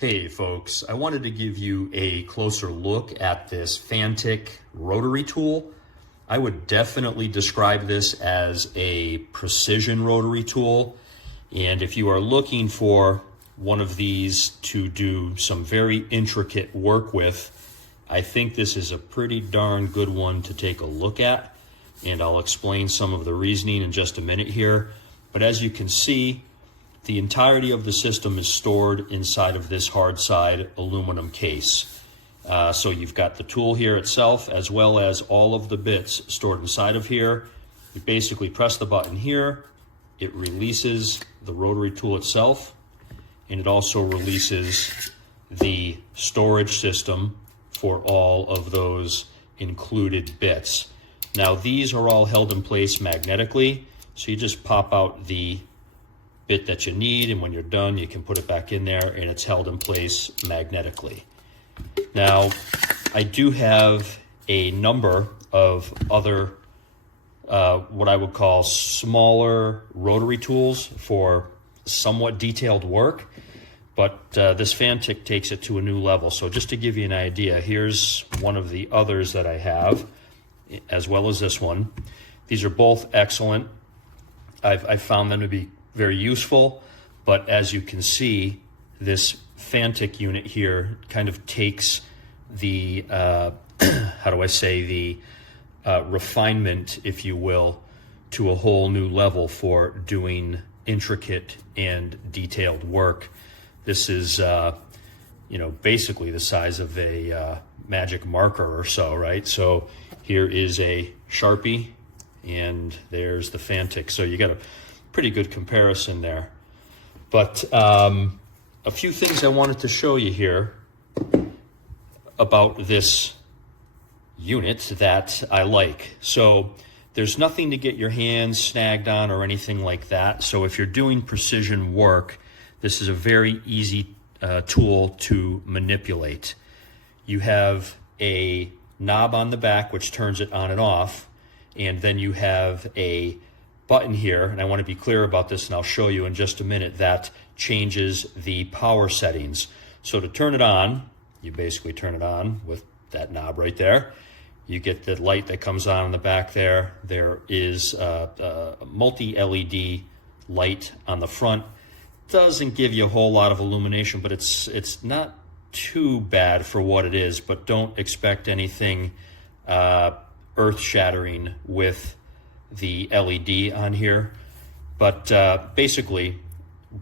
Hey folks, I wanted to give you a closer look at this Fanttik rotary tool. I would definitely describe this as a precision rotary tool. And if you are looking for one of these to do some very intricate work with, I think this is a pretty darn good one to take a look at. And I'll explain some of the reasoning in just a minute here. But as you can see, the entirety of the system is stored inside of this hard side aluminum case. So you've got the tool here itself as well as all of the bits stored inside of here. You basically press the button here, it releases the rotary tool itself, and it also releases the storage system for all of those included bits. Now these are all held in place magnetically, so you just pop out the bit that you need, and when you're done you can put it back in there and it's held in place magnetically. Now I do have a number of other what I would call smaller rotary tools for somewhat detailed work, but this Fanttik takes it to a new level. So just to give you an idea, here's one of the others that I have, as well as this one. These are both excellent. I've found them to be very useful, but as you can see, this Fanttik unit here kind of takes the how do I say, the refinement, if you will, to a whole new level for doing intricate and detailed work. This is basically the size of a magic marker or so, right? So here is a Sharpie and there's the Fanttik. So you got a pretty good comparison there. But a few things I wanted to show you here about this unit that I like. So there's nothing to get your hands snagged on or anything like that. So if you're doing precision work, this is a very easy tool to manipulate. You have a knob on the back which turns it on and off, and then you have a button here, and I want to be clear about this, and I'll show you in just a minute, that changes the power settings. So to turn it on, you basically turn it on with that knob right there. You get the light that comes on in the back there. There is a multi-LED light on the front. Doesn't give you a whole lot of illumination, but it's not too bad for what it is, but don't expect anything earth-shattering with the LED on here. But basically,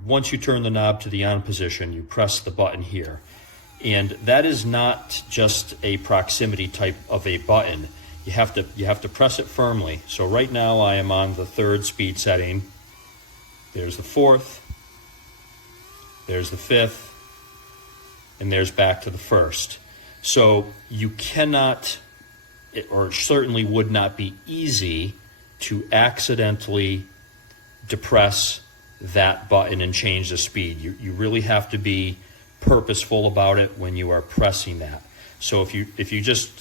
once you turn the knob to the on position, you press the button here. And that is not just a proximity type of a button. You have to press it firmly. So right now I am on the 3rd speed setting. There's the 4th, there's the 5th, and there's back to the 1st. So you cannot, or certainly would not be easy to accidentally depress that button and change the speed. You really have to be purposeful about it when you are pressing that. So if you just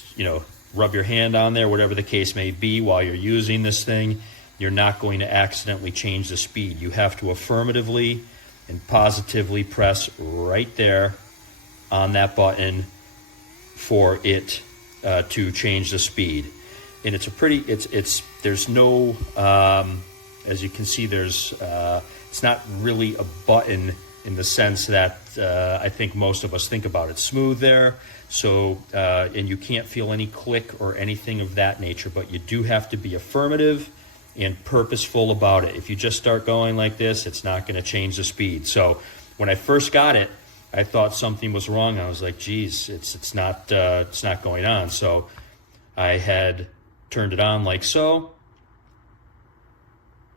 rub your hand on there, whatever the case may be, while you're using this thing, you're not going to accidentally change the speed. You have to affirmatively and positively press right there on that button for it to change the speed. And it's a pretty, there's no, as you can see, it's not really a button in the sense that I think most of us think about. It's smooth there, so and you can't feel any click or anything of that nature, but you do have to be affirmative and purposeful about it. If you just start going like this, it's not going to change the speed. So when I first got it, I thought something was wrong. I was like, geez, it's not going on. So I had turned it on like so,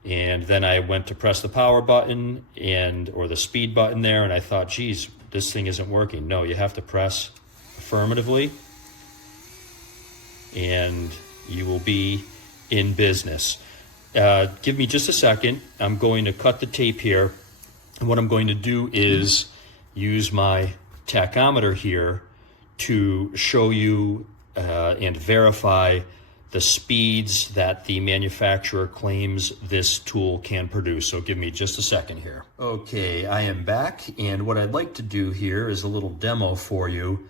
and then I went to press the power button or the speed button there, and I thought, geez, this thing isn't working. No, you have to press affirmatively and you will be in business. Give me just a second. I'm going to cut the tape here, and what I'm going to do is use my tachometer here to show you and verify the speeds that the manufacturer claims this tool can produce. So give me just a second here. Okay, I am back, and what I'd like to do here is a little demo for you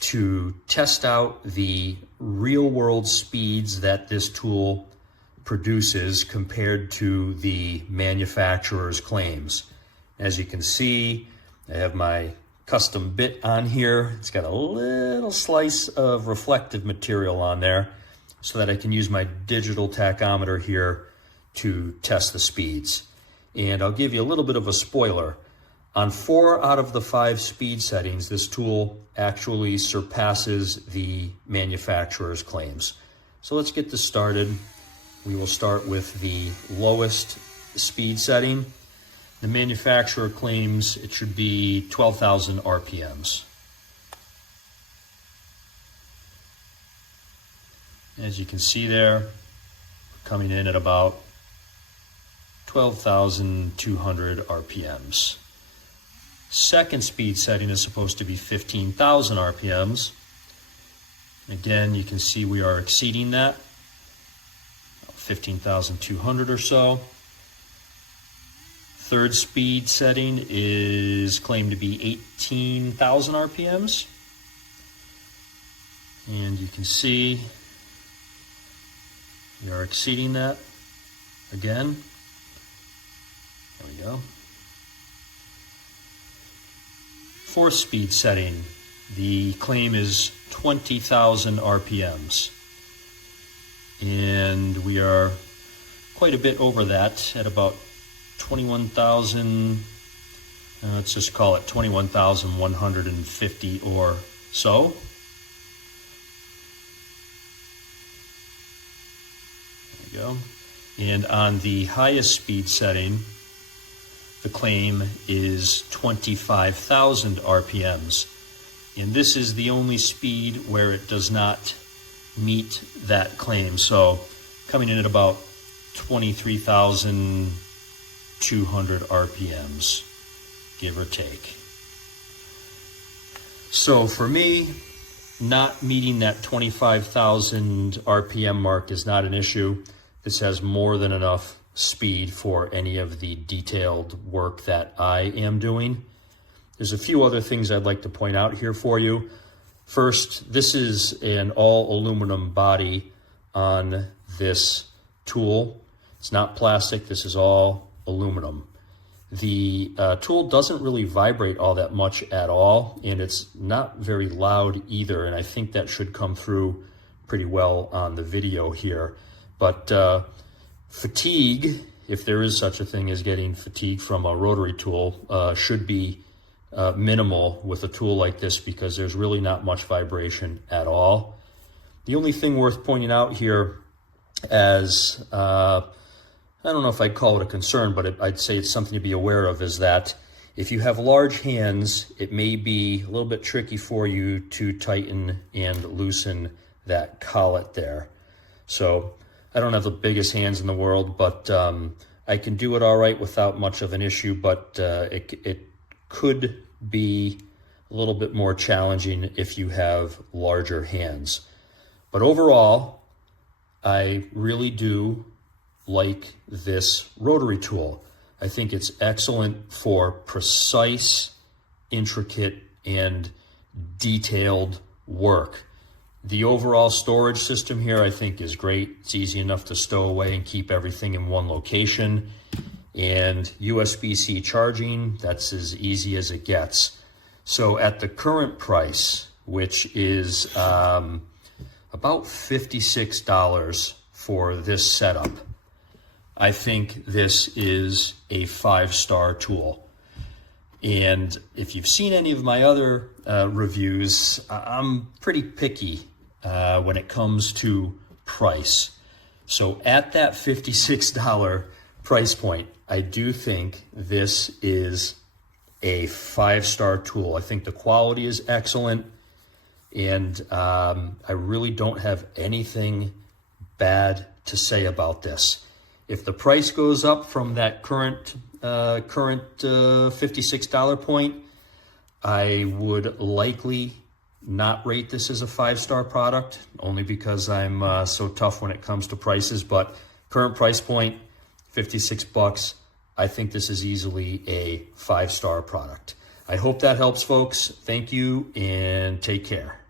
to test out the real-world speeds that this tool produces compared to the manufacturer's claims. As you can see, I have my custom bit on here. It's got a little slice of reflective material on there so that I can use my digital tachometer here to test the speeds. And I'll give you a little bit of a spoiler. On 4 out of the 5 speed settings, this tool actually surpasses the manufacturer's claims. So let's get this started. We will start with the lowest speed setting. The manufacturer claims it should be 12,000 RPMs. As you can see there, coming in at about 12,200 RPMs. Second speed setting is supposed to be 15,000 RPMs. Again, you can see we are exceeding that, 15,200 or so. Third speed setting is claimed to be 18,000 RPMs. And you can see we are exceeding that again. There we go. Fourth speed setting, the claim is 20,000 RPMs. And we are quite a bit over that at about 21,000, let's just call it 21,150 or so. There we go. And on the highest speed setting, the claim is 25,000 RPMs. And this is the only speed where it does not meet that claim. So coming in at about 23,200 RPMs, give or take. So for me, not meeting that 25,000 RPM mark is not an issue. This has more than enough speed for any of the detailed work that I am doing. There's a few other things I'd like to point out here for you. First, this is an all aluminum body on this tool. It's not plastic, this is all aluminum. The tool doesn't really vibrate all that much at all, and it's not very loud either, and I think that should come through pretty well on the video here. But fatigue, if there is such a thing as getting fatigue from a rotary tool, should be minimal with a tool like this because there's really not much vibration at all. The only thing worth pointing out here as, I don't know if I'd call it a concern, but I'd say it's something to be aware of, is that if you have large hands, it may be a little bit tricky for you to tighten and loosen that collet there. So I don't have the biggest hands in the world, but I can do it all right without much of an issue, but it could be a little bit more challenging if you have larger hands. But overall, I really do like this rotary tool. I think it's excellent for precise, intricate, and detailed work. The overall storage system here I think is great. It's easy enough to stow away and keep everything in one location. And USB-C charging, that's as easy as it gets. So at the current price, which is about $56 for this setup, I think this is a 5-star tool. And if you've seen any of my other reviews, I'm pretty picky when it comes to price. So at that $56 price point, I do think this is a 5-star tool. I think the quality is excellent, and I really don't have anything bad to say about this. If the price goes up from that current $56 point, I would likely not rate this as a 5-star product, only because I'm so tough when it comes to prices, but current price point, $56. I think this is easily a 5-star product. I hope that helps, folks. Thank you and take care.